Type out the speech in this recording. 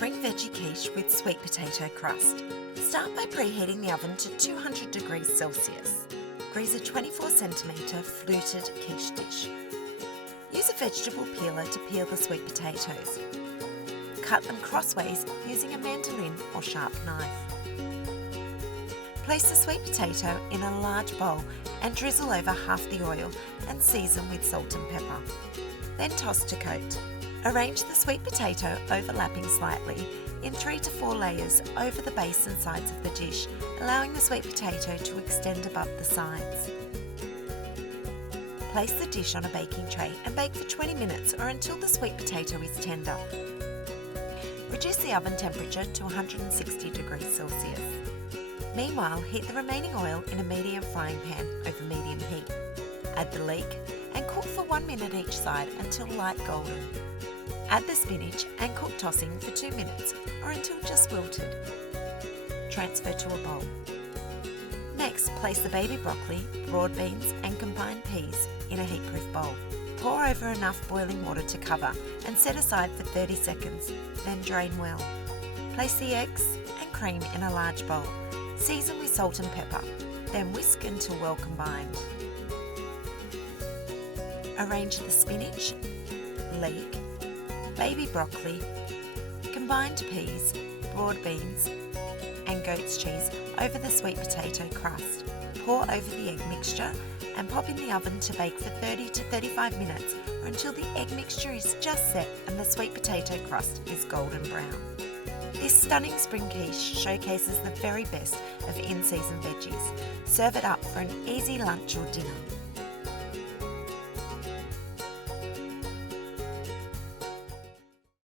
Spring Veggie Quiche with sweet potato crust. Start by preheating the oven to 200 degrees Celsius. Grease a 24cm fluted quiche dish. Use a vegetable peeler to peel the sweet potatoes. Cut them crossways using a mandolin or sharp knife. Place the sweet potato in a large bowl and drizzle over half the oil and season with salt and pepper. Then toss to coat. Arrange the sweet potato overlapping slightly in 3 to 4 layers over the base and sides of the dish, allowing the sweet potato to extend above the sides. Place the dish on a baking tray and bake for 20 minutes or until the sweet potato is tender. Reduce the oven temperature to 160 degrees Celsius. Meanwhile, heat the remaining oil in a medium frying pan over medium heat. Add the leek and cook for 1 minute each side until light golden. Add the spinach and cook tossing for 2 minutes or until just wilted. Transfer to a bowl. Next, place the baby broccoli, broad beans and combined peas in a heat-proof bowl. Pour over enough boiling water to cover and set aside for 30 seconds, then drain well. Place the eggs and cream in a large bowl. Season with salt and pepper, then whisk until well combined. Arrange the spinach, leek, baby broccoli, combined peas, broad beans and goat's cheese over the sweet potato crust. Pour over the egg mixture and pop in the oven to bake for 30 to 35 minutes or until the egg mixture is just set and the sweet potato crust is golden brown. This stunning spring quiche showcases the very best of in-season veggies. Serve it up for an easy lunch or dinner.